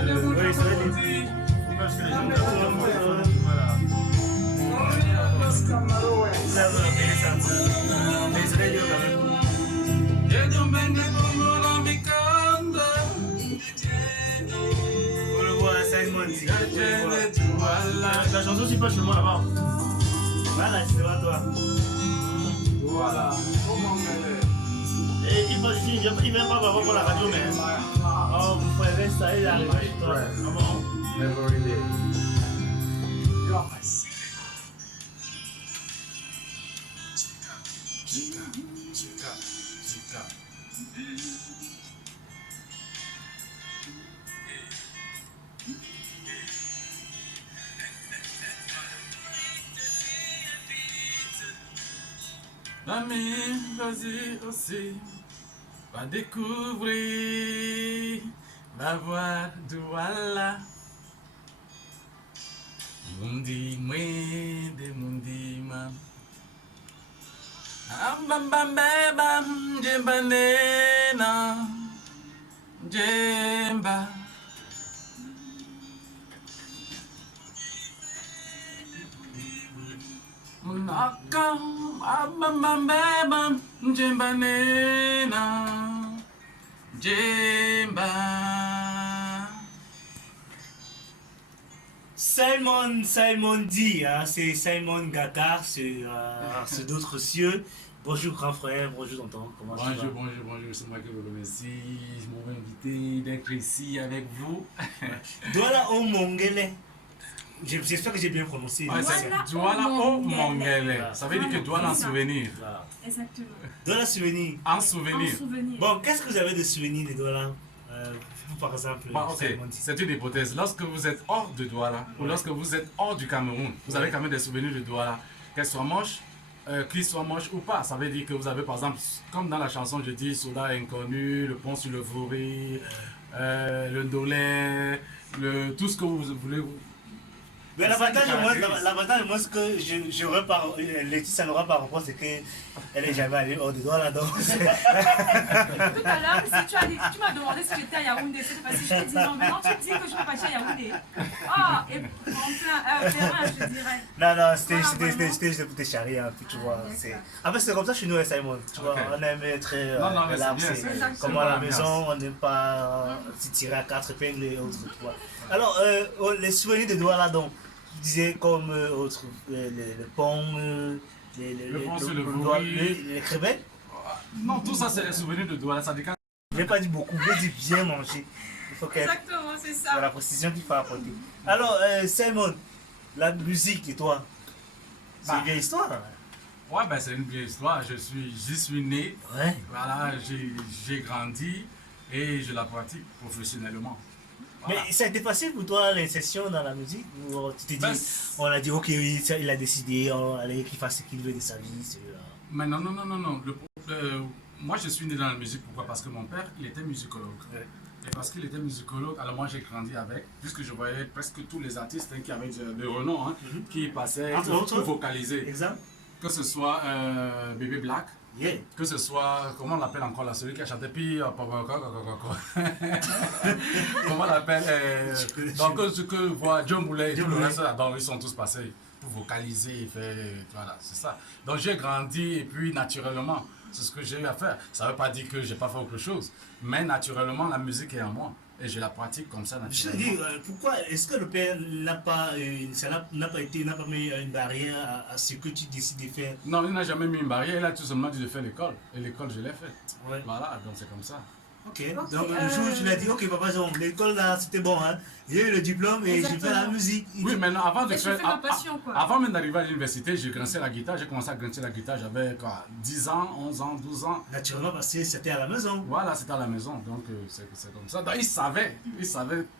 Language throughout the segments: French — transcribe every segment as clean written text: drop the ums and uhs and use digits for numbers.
Oui, ça va être dit. Faut pas que les gens voilà. Là, on a payé ça. Mais c'est radio quand même. On le voit à Simon. La chanson, c'est pas chez moi là-bas. Voilà, c'est pas toi. Voilà. Et il vient pas voir pour la radio, mais. Oh, mon frère, ça, il est arrivé chez toi. Ah bon? Never really. Mamie, vas-y aussi, va découvrir, va voir Douala. Mundi mwende mundi mam. Bam jemba nena, jemba. Bam jemba nena, jemba. Simon dit, hein, c'est Simon Gattard sur d'autres cieux. Bonjour grand frère, bonjour tonton, comment tu vas? Bonjour, c'est moi qui vous remercie. Je m'avais invité d'être ici avec vous. Douala au Mongele. J'espère que j'ai bien prononcé. Ouais, c'est Douala au Mongele. Ça veut dire que Douala en souvenir. Voilà. Exactement. Douala souvenir. En souvenir. En souvenir. Bon, qu'est-ce que vous avez de souvenirs de Douala par exemple, Ok, c'est une hypothèse. Lorsque vous êtes hors de Douala ou lorsque vous êtes hors du Cameroun, vous avez quand même des souvenirs de Douala, qu'elle soit moche, qu'il soit moche ou pas. Ça veut dire que vous avez par exemple, comme dans la chanson, je dis Soda inconnu, le pont sur le Vouri, le Dolé, tout ce que vous voulez. Mais l'avantage de moi, c'est que Laetitia n'aura pas rapport, c'est qu'elle n'est jamais allée hors de Douala. Donc Tout à l'heure, si tu m'as demandé si j'étais à Yaoundé, c'était parce que je t'ai dit non, maintenant tu dis que je ne peux pas aller à Yaoundé. Ah, et en plein terrain, je dirais. Non, c'était juste pour te charrier un peu, tu vois. En fait, c'est comme ça chez nous, Simon. Tu vois, on aime être relaxé. Comme à la maison, on n'aime pas s'y tirer à quatre épingles et autres, tu vois. Alors, les souvenirs de Douala, donc, tu disais comme le pont, Le pont sur le Vouri, les crevettes. Non, tout ça c'est les souvenirs de Douala. Ça décale. Je n'ai pas dit beaucoup, je dis bien manger. Il faut qu'elle. Exactement, c'est ça. C'est la précision qu'il faut apporter. Alors, Simon, la musique et toi, c'est une vieille histoire. Ouais, ben c'est une vieille histoire. J'y suis né. Ouais. Voilà, j'ai grandi et je la pratique professionnellement. Voilà. Mais ça a été facile pour toi, l'insertion dans la musique? Ou tu t'es dit, Ben, on a dit, ok, il a décidé, allez, qu'il fasse ce qu'il veut de sa vie. Mais non. Moi, je suis né dans la musique. Pourquoi? Parce que mon père, il était musicologue. Ouais. Et parce qu'il était musicologue, alors moi, j'ai grandi avec, puisque je voyais presque tous les artistes qui avaient de renom, qui passaient pour vocaliser. Exemple? Que ce soit Bébé Black, Yeah. que ce soit, comment on l'appelle encore là, celui qui a chanté, puis comment on l'appelle, donc ce que voit John Boulet et tout le reste là, donc ils sont tous passés pour vocaliser, faire, voilà, c'est ça. Donc j'ai grandi et puis naturellement, c'est ce que j'ai eu à faire. Ça ne veut pas dire que j'ai pas fait autre chose, mais naturellement la musique est en moi et je la pratique comme ça Je te naturellement. dis, pourquoi est-ce que le père n'a pas mis une barrière à ce que tu décides de faire? Non, il n'a jamais mis une barrière, il a tout simplement dit de faire l'école. Et l'école, je l'ai faite. Ouais. Voilà, donc c'est comme ça. Ok, donc le jour où tu l'as dit, ok papa, l'école là c'était bon, hein. J'ai eu le diplôme et je fais la musique. Oui, maintenant avant de Et je faire. fais ma passion, quoi. Avant même d'arriver à l'université, j'ai grinçé la guitare. J'ai commencé à grincer la guitare, j'avais 10 ans, 11 ans, 12 ans. Naturellement parce que c'était à la maison. Voilà, c'était à la maison, donc c'est comme ça. Donc il savait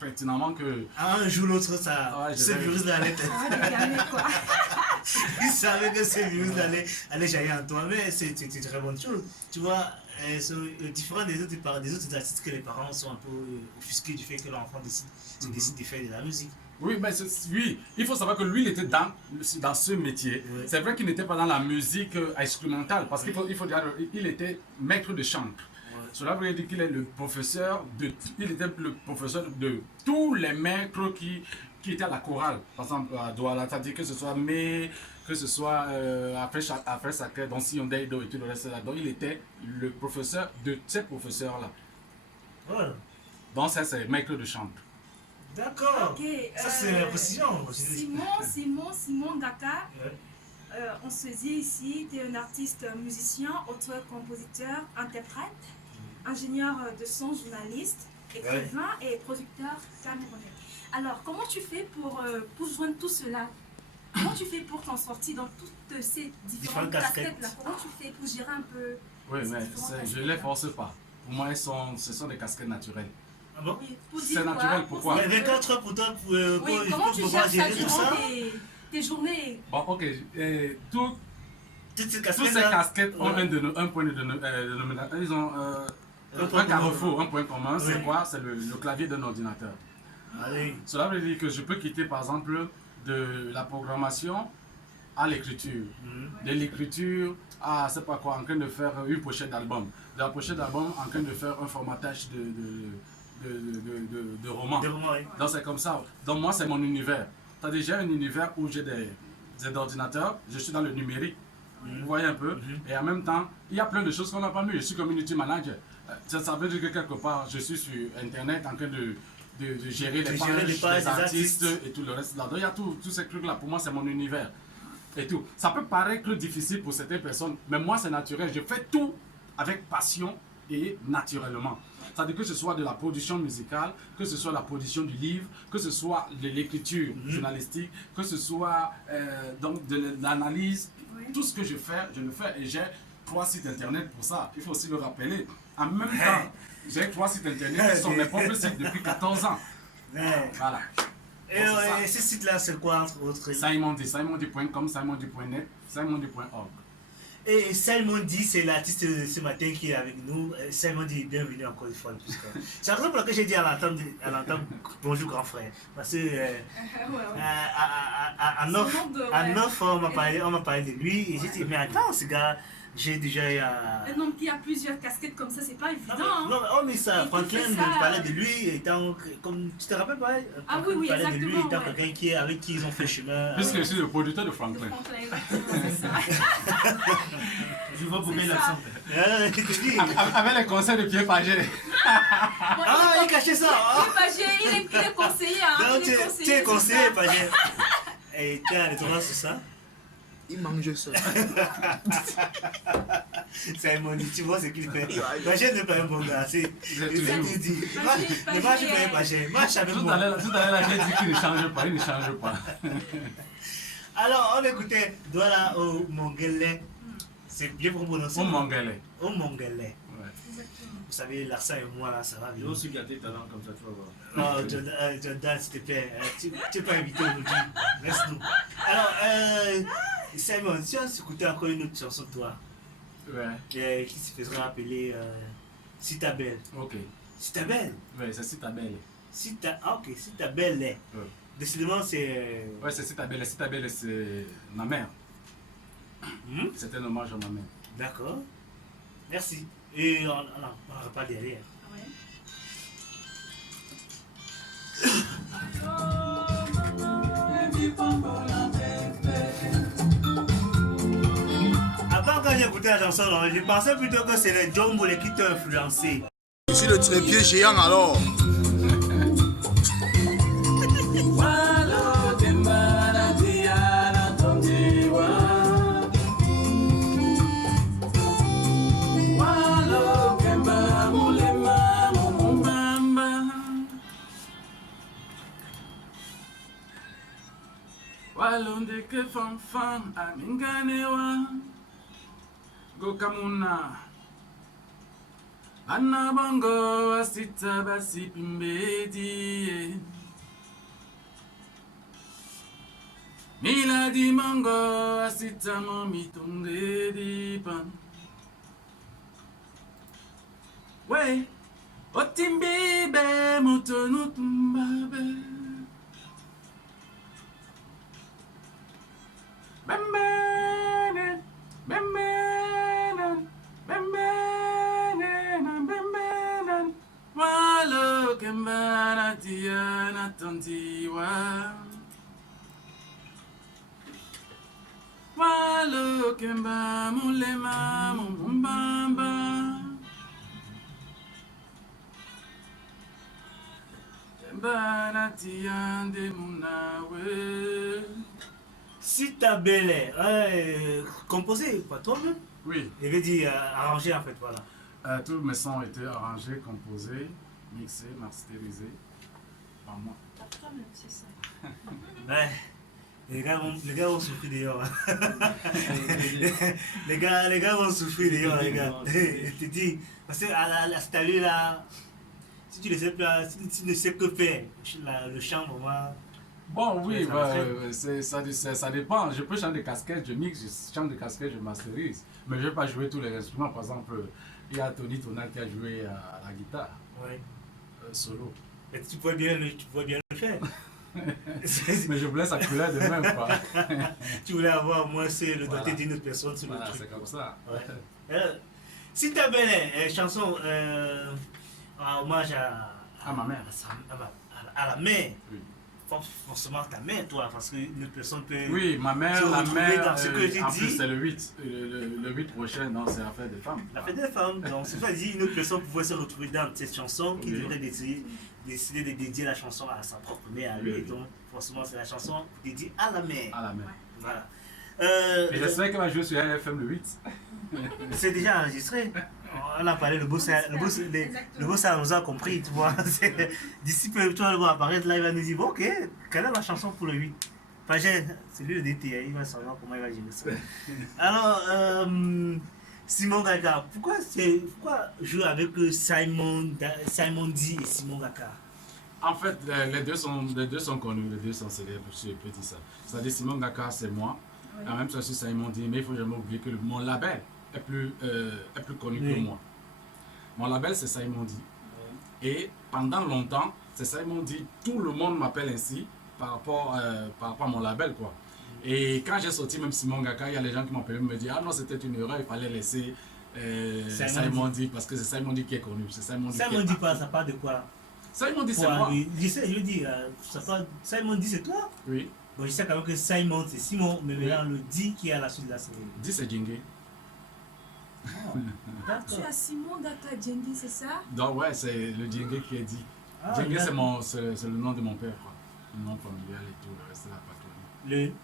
pertinemment que. Un jour ou l'autre, Ouais, ce virus allait Ça va dégainer, quoi. Il savait que ce virus allait jaillir en toi, mais c'est une très bonne chose. Tu vois, c'est différent des autres artistes que les parents sont un peu offusqués du fait que leur enfant décide de faire de la musique. Oui, mais oui, il faut savoir que lui, il était dans ce métier. Ouais. C'est vrai qu'il n'était pas dans la musique instrumentale, parce qu'il faut dire, il était maître de chant. Ouais. Cela veut dire qu'il est le professeur il était le professeur de tous les maîtres qui étaient à la chorale. Par exemple, à Douala, c'est-à-dire que ce soit Mé, que ce soit après Sacré, dans Sion-Deido et tout le reste là. Donc il était le professeur de ces professeurs-là. Ouais. Donc ça, c'est maître de chant. D'accord. Ok, Ça, c'est la précision. Simon Gaka, Ouais. on se dit ici, tu es un artiste musicien, auteur, compositeur, interprète, ingénieur de son, journaliste, écrivain et producteur camerounais. Alors, comment tu fais pour joindre tout cela? Comment tu fais pour t'en sortir dans toutes ces différentes casquettes-là? Comment tu fais pour gérer un peu? Oui, mais je ne les force pas. Pour moi, ce sont des casquettes naturelles. Ah bon? Oui, c'est naturel, pourquoi? Il y avait 4 heures pour toi pour comment tu pouvoir gères ça gérer tout ça? durant tes journées? Bon, ok. Toutes ces Toutes ces casquettes ont ouais. un point de dénominateur. Ils ont un carrefour, un point commun. C'est Oui. quoi? C'est le clavier d'un ordinateur. Allez. Cela veut dire que je peux quitter par exemple de la programmation à l'écriture. De l'écriture à, c'est pas quoi, en train de faire une pochette d'album. De la pochette d'album en train de faire un formatage de roman. Oui. Donc c'est comme ça. Donc moi c'est mon univers. C'est-à-dire j'ai un univers où j'ai des ordinateurs, je suis dans le numérique. Vous voyez un peu. Et en même temps, il y a plein de choses qu'on n'a pas mis. Je suis community manager. Ça veut dire que quelque part, je suis sur Internet en train de gérer les pages des artistes et tout le reste. Donc il y a tous ces trucs-là. Pour moi, c'est mon univers. Et tout. Ça peut paraître difficile pour certaines personnes, mais moi, c'est naturel. Je fais tout avec passion et naturellement. C'est-à-dire que ce soit de la production musicale, que ce soit la production du livre, que ce soit de l'écriture journalistique, que ce soit donc de l'analyse. Tout ce que je le fais et j'ai 3 sites internet pour ça. Il faut aussi le rappeler. En même temps, j'ai 3 sites internet qui sont mes propres sites depuis 14 ans. Voilà. Et ces sites-là, c'est quoi entre autres? Simondi.com, Simondi.net, Simondi.org. Et Simon dit, c'est l'artiste de ce matin qui est avec nous. Simon dit, bienvenue encore une fois. C'est la raison pour laquelle j'ai dit à l'entendre bonjour grand frère. Parce que à 9 ans, on m'a parlé de lui et j'ai dit, mais attends, ce gars, j'ai déjà... Un homme qui a plusieurs casquettes comme ça, c'est pas évident. Non, mais ça, Franklin parlait de lui étant, comme tu te rappelles pas? Ah oui, parlait de lui étant quelqu'un avec qui ils ont fait chemin. Puisque je suis le producteur de Franklin. Je vois beaucoup l'accent. Avec les conseils de Pierre Pagé. Ah, il cachait ça. Pierre Pagé, il est conseiller. Tu es conseiller, Pagé. Et tu as les droits sur ça? Il mange ça. Simon, tu vois ce qu'il fait. Pagé n'est pas un bon gars. C'est ce qu'il dit. Ne marche pas, Pagé. Marche avec moi. Tout à l'heure, j'ai dit qu'il ne change pas. Il ne change pas. Alors, on écoutait Douala au Mongolais. C'est bien pour prononcer. Au Mongolais. Au Mongolais. Vous savez, l'accent et moi, là, ça va bien. J'ai aussi gâté ta langue comme ça, tu vas voir. Oh, Jordan, s'il te plaît, tu n'es pas invité aujourd'hui. Reste-nous. Alors, Simon, tu as écouté encore une autre chanson de toi qui se faisera appeler Citabelle. Ok. Citabelle? Oui, c'est Citabelle. Ah, ok, Citabelle. Décidément, c'est. Oui, c'est Citabelle. Citabelle, c'est ma mère. C'est un hommage à ma mère. D'accord. Merci. Et on ne pas derrière. Avant, quand j'écoutais la chanson, je pensais plutôt que c'est les Jumbo qui t'ont influencé. Je suis le trépied géant alors. Walonde ke fanfan aminganewa gokamuna anabongo asita basi pimbedi miladi mongo asita momitongedi pan we otimbibe motonutumbabe Bembene, bembene, bembene, bembene. Tondiwa. Walo Kemba Mulema Mumbamba. Si ta belle composé par toi-même? Oui. Il veut dire arrangé en fait, voilà. Tous mes sons ont été arrangés, composés, mixés, masterisés par moi. C'est ça. Ouais. Les gars vont souffrir dehors. les gars vont souffrir dehors, les gars. Je te dis, parce qu'à cette allure-là, si tu ne sais pas, si tu ne sais que faire, le chant, vraiment. Bon, oui, ça dépend. Je peux chanter des casquettes, je mixe, je chante des casquettes, je masterise. Mais je ne vais pas jouer tous les instruments. Par exemple, il y a Tony Tonal qui a joué à la guitare, solo. Mais tu pourrais bien le faire. Mais je vous laisse accumuler de même, quoi. Tu voulais avoir au moins le doté d'une autre personne sur le truc. C'est comme ça. Ouais. Si tu avais une chanson en hommage à ma mère, à la mère, oui. Forcément ta mère, toi, parce qu'une personne peut. Oui, ma mère, la mère. Dans ce que j'ai en dit. plus, c'est le 8. Le 8 prochain, non, c'est l'affaire des femmes. L'affaire des femmes. Donc, c'est pas dit, une autre personne pouvait se retrouver dans cette chanson qui devrait décider de dédier la chanson à sa propre mère, à lui. Oui. Donc, forcément, c'est la chanson dédiée à la mère. À la mère. Voilà. Et j'espère qu'elle va jouer sur RFM le 8. C'est déjà enregistré. On a parlé, le boss nous a compris, tu vois. D'ici peu, tu vas le voir apparaître là, il va nous dire, bon, ok, quelle est la chanson pour le 8? Enfin, c'est lui le DT, il va savoir comment il va gérer ça. Alors, Simon Gaga, pourquoi jouer avec Simon D et Simon Gaga? En fait, les deux sont connus, les deux sont célèbres, je peux dire ça. C'est-à-dire Simon Gaga, c'est moi. Oui. En même temps, c'est Simon D, mais il faut jamais oublier que mon label est plus connu que moi. Mon label, c'est Simon D. Et pendant longtemps, c'est Simon D. Tout le monde m'appelle ainsi par rapport à mon label, quoi. Et quand j'ai sorti même Simon Gaga, il y a les gens qui m'appelaient me dire, ah non, c'était une erreur, il fallait laisser Simon D, parce que c'est Simon D qui est connu. Simon D, ça parle de quoi? Simon D, c'est moi. Je veux dire, Simon D, c'est toi? Oui. Bon, je sais quand même que Simon, c'est Simon, mais maintenant le D qui est à la suite de la série. D, c'est Djenge. Tu as Simon Gaga Djenge, c'est ça? Donc, ouais, c'est le Djenge qui est dit. Djenge, c'est le nom de mon père, quoi. Le nom familial et tout, le reste de la patronyme.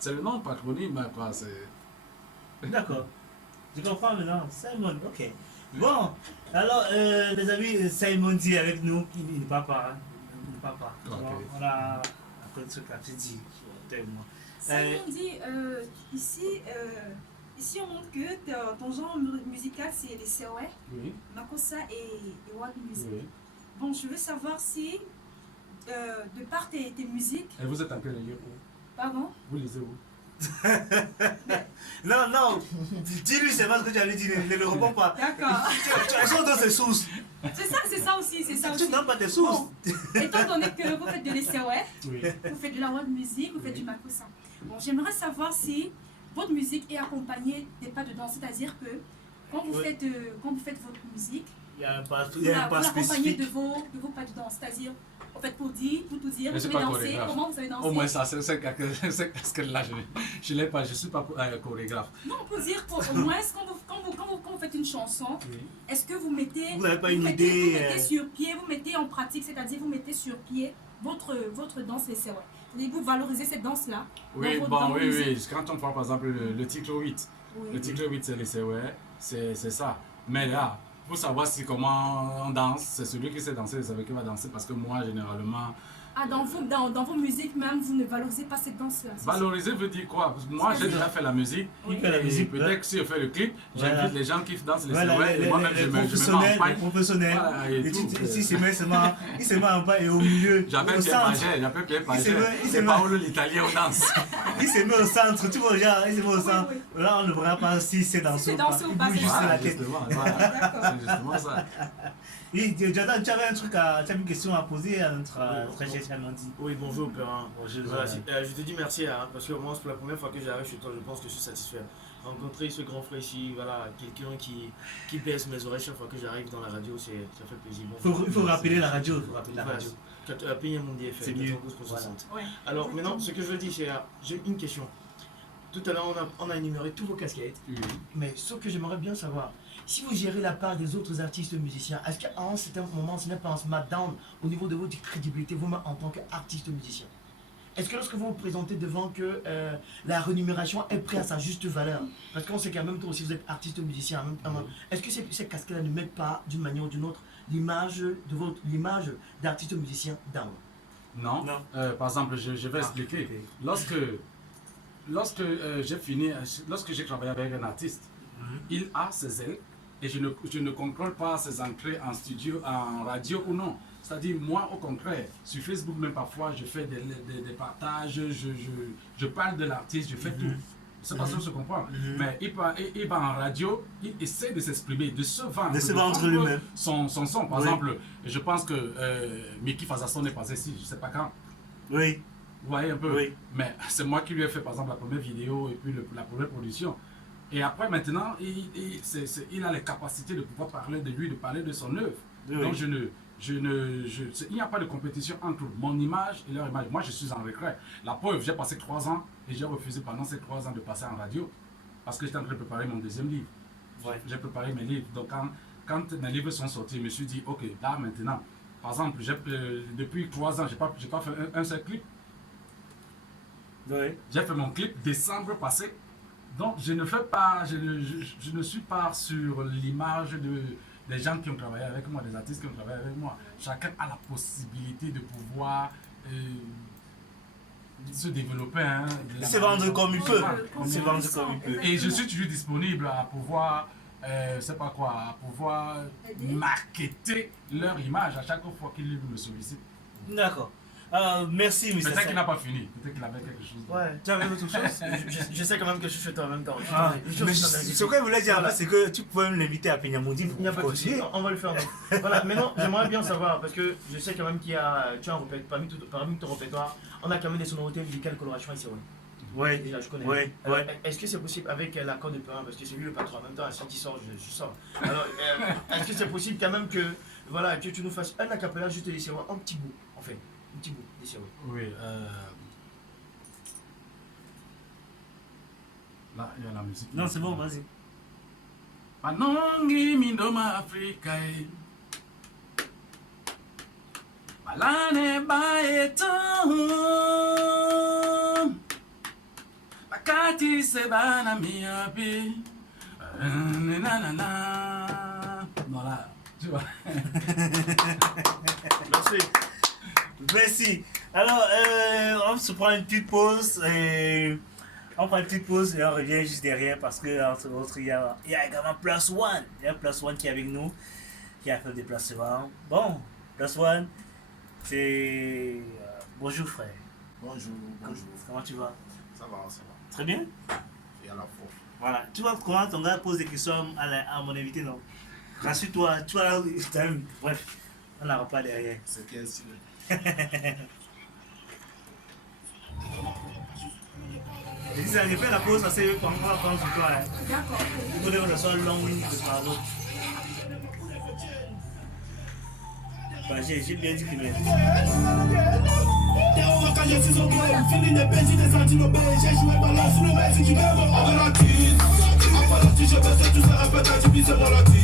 C'est le nom de patronyme, mais quoi, c'est. D'accord. Je comprends maintenant. Simon, ok. Bon, alors, les amis, Simon dit avec nous, il ne parle pas. Il ne parle pas. Okay. Bon, on a après ce qu'a dit. Simon dit, ici on montre que ton genre musical c'est les Sewe, Makossa et Wag Music. Oui. Bon, je veux savoir si, de par tes musiques. Et vous êtes en quel lieu? Pardon? Vous lisez où? Non, dis-lui c'est pas ce que tu avais dit, ne le réponds pas. D'accord. Tu sont dans ses sources. C'est ça aussi. Tu n'as pas tes sources. Bon, étant donné que vous faites de l'Essewe, vous faites de la Wag Music, vous faites du Makossa. Bon, j'aimerais savoir si votre musique est accompagnée des pas de danse, c'est-à-dire que quand vous faites votre musique, vous l'accompagnez de vos pas de danse, c'est-à-dire en fait pour tout dire, vous savez danser, comment vous savez danser? Au moins ça, c'est que là je l'ai pas, je suis pas chorégraphe. Non, on peut dire au moins quand vous faites une chanson, est-ce que vous mettez, vous n'avez pas une idée, vous mettez sur pied, vous mettez en pratique, c'est-à-dire vous mettez sur pied votre danse les Sewe. Vous valorisez cette danse-là. Oui, quand on prend par exemple le titre 8, le titre 8 c'est les Sewe, c'est ça. Mais là, pour savoir comment on danse, c'est celui qui sait danser, c'est celui qui va danser, parce que moi généralement... Ah, dans vos musiques même, vous ne valorisez pas cette danse-là? Valoriser veut dire quoi? Moi j'ai déjà fait la musique, peut-être que si je fais le clip, j'invite les gens qui dansent les Sewe, et moi-même je me mets en paille. Les professionnels, il se met en paille et au milieu. J'appelle Pierre Paget, c'est Paolo l'Italien aux danses. Il se met au centre, tu vois, genre, il se met au centre. Là, on ne verra pas si c'est dansé ou pas. Il bouge juste la tête. C'est justement ça. Oui, Jordan, tu avais une question à poser à notre très cher Chamandi. Oui, bonjour Perrin. Je te dis merci, parce que moi c'est la première fois que j'arrive chez toi, je pense que je suis satisfait. rencontrer ce grand frère ici, voilà, quelqu'un qui baisse mes oreilles chaque fois que j'arrive dans la radio, ça fait plaisir. Bon, il faut rappeler la radio. C'est mieux. Voilà. Ouais. Alors maintenant, ce que je veux dire, c'est j'ai une question. Tout à l'heure, on a énuméré tous vos casquettes, mais ce que j'aimerais bien savoir, si vous gérez la part des autres artistes musiciens, est-ce qu'à un certain moment, ce n'est pas un smackdown au niveau de votre crédibilité, vous-même en tant qu'artiste musicien? Est-ce que lorsque vous vous présentez devant que la rémunération est prise à sa juste valeur? Parce qu'on sait qu'en même temps, si vous êtes artiste musicien, en même temps, est-ce que ces casquettes-là ne mettent pas, d'une manière ou d'une autre, l'image d'artiste musicien down? Non. Par exemple, je vais expliquer. Okay. Lorsque j'ai travaillé avec un artiste, il a ses ailes et je ne contrôle pas ses entrées en studio, en radio ou non. C'est-à-dire, moi, au contraire, sur Facebook, même parfois, je fais des partages, je parle de l'artiste, je fais tout. C'est pas ça que je comprends. Mais il va en radio, il essaie de s'exprimer, de se vendre, lui-même. Son son. Par exemple, je pense que Mickey Fazasson n'est pas ici, je ne sais pas quand. Oui. Vous voyez un peu. Oui. Mais c'est moi qui lui ai fait, par exemple, la première vidéo et puis la première production. Et après, maintenant, il a les capacités de pouvoir parler de lui, de parler de son œuvre. Oui. Donc, il n'y a pas de compétition entre mon image et leur image. Moi, je suis en regret. La preuve, j'ai passé 3 ans et j'ai refusé pendant ces 3 ans de passer en radio parce que j'étais en train de préparer mon deuxième livre. Ouais. J'ai préparé mes livres. Donc, quand mes livres sont sortis, je me suis dit, ok, là, maintenant, par exemple, depuis 3 ans, je n'ai pas fait un seul clip. Oui. J'ai fait mon clip décembre passé. Donc, je ne suis pas sur l'image des gens qui ont travaillé avec moi, des artistes qui ont travaillé avec moi. Chacun a la possibilité de pouvoir se développer. Hein, se vendre comme il peut. Et je suis toujours disponible à pouvoir, à pouvoir marketer leur image à chaque fois qu'ils me sollicitent. D'accord. Merci, Mr. Peut-être qu'il n'a pas fini. Peut-être qu'il avait quelque chose. Ouais. Tu avais autre chose? Je sais quand même que je suis en même temps. Ce que je voulais dire, c'est que tu pouvais l'inviter à Peñamoudi. Il n'y a pas de souci, on va le faire. Voilà, maintenant, j'aimerais bien savoir, parce que je sais quand même qu'il y a, parmi ton répertoire, on a quand même des sonorités musicales, coloration ici. Oui. Déjà, je connais. Oui. Est-ce que c'est possible avec l'accord de Perrin, parce que c'est lui le patron en même temps, si tu sors, je sors. Alors, est-ce que c'est possible quand même que tu nous fasses un acapella juste des séries, un petit bout, en fait. Un petit bout, des séries. Oui. Là, il y a la musique. Non, c'est bon, vas-y. Manongi mindoma Afrika. Malane baeto. Akati sebana miabi. Voilà, tu vois. Merci. Alors, on se prend une petite pause et on revient juste derrière parce que entre autres il y a également Plus One. Il y a Plus One qui est avec nous, qui a fait le déplacement. Bon, Plus One, c'est bonjour frère. Bonjour. Comment tu vas? Ça va. Très bien. Et à la fois. Voilà. Tu vois comment ton gars pose des questions à mon invité, non? Rassure-toi, tu vois, bref, on n'aura pas derrière. C'est quel style? J'ai fait la pause parce que on va prendre sur toi. D'accord. Il faudrait que ce soit long wing de par l'autre. Bah, j'ai bien dit qu'il est. Quand je suis au game, fini des péchés, des antilopés, j'ai joué dans la sous le mec, si tu veux, on va la tire. Après la tire, je baisse, tu seras peut-être, tu vis, c'est moi la tire.